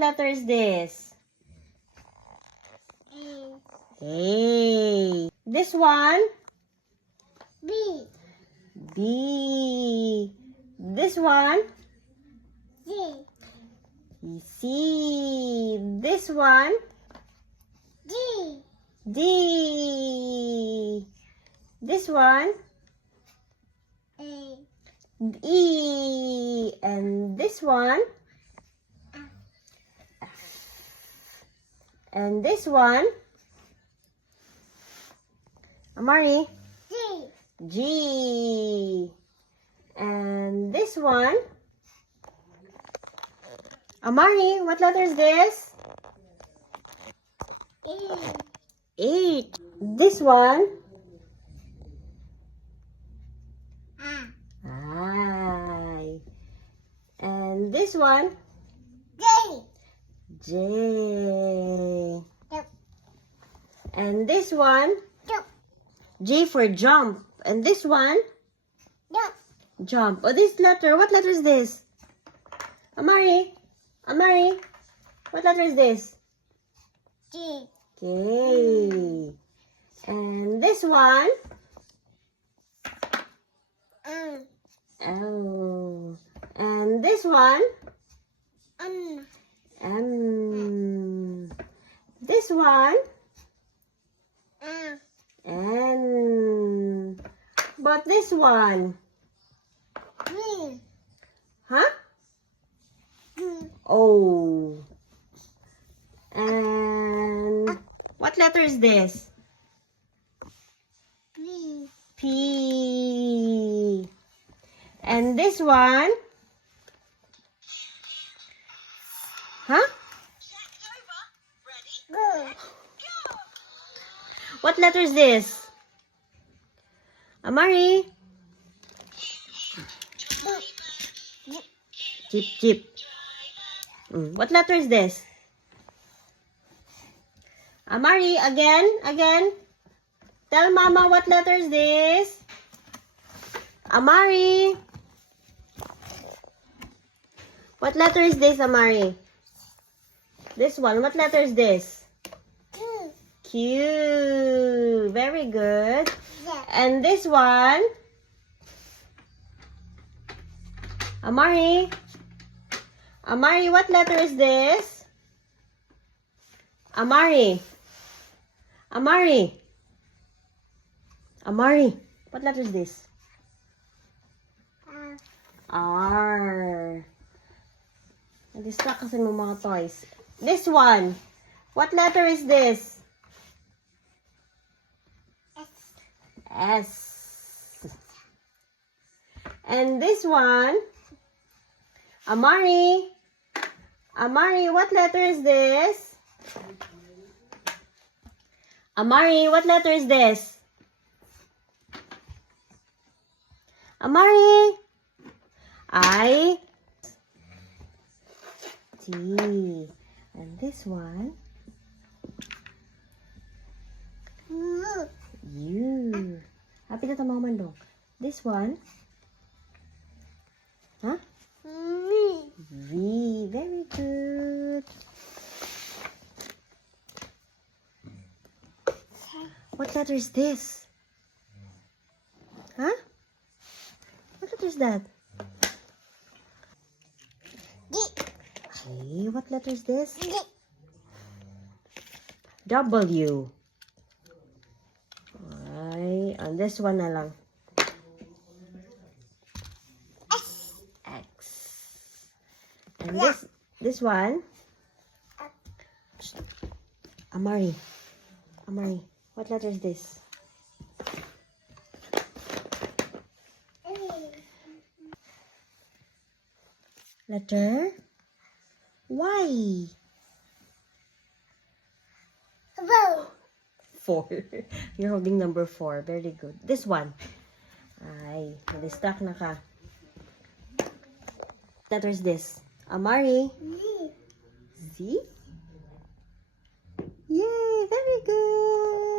letter is this? A. This one? B. B. This one? C. C. This one? D. D. This one? A. E. And this one? And this one? Amari? G. G. And this one? Amari, what letter is this? A. 8. This one? I. And this one? J. J. Yep. And this one? Yep. J for jump. And this one? Yep. Jump. Oh, this letter. What letter is this? Amari. Amari. What letter is this? G. K. And this one? L. And this one? M. M. This one? N. But this one? G. Huh? G. O. And what letter is this? B. P. And this one? Huh? G. What letter is this? Amari? Chip, chip. What letter is this? Amari, again. Tell Mama what letter is this? Amari. What letter is this, Amari? This one. What letter is this? Q. Q. Very good. Yeah. And this one? Amari. Amari, what letter is this? Amari. Amari. Amari, what letter is this? R. Nag-distract kasi mo mga toys. This one. What letter is this? S. S. And this one? Amari. Amari, what letter is this? Amari, what letter is this? Amari. I. T. And this one? U. Happy na mga mandong. This one? Huh? V. Very good. What letter is this? Huh? What letter is that? G. What letter is this? W. Ay, and this one na lang. X. And this one? Amari. Amari, what letter is this? Letter? Y. 4. You're holding number 4. Very good. This one. Ay, na-distract na ka. Letter is this? Amari. Z? Yay! Very good!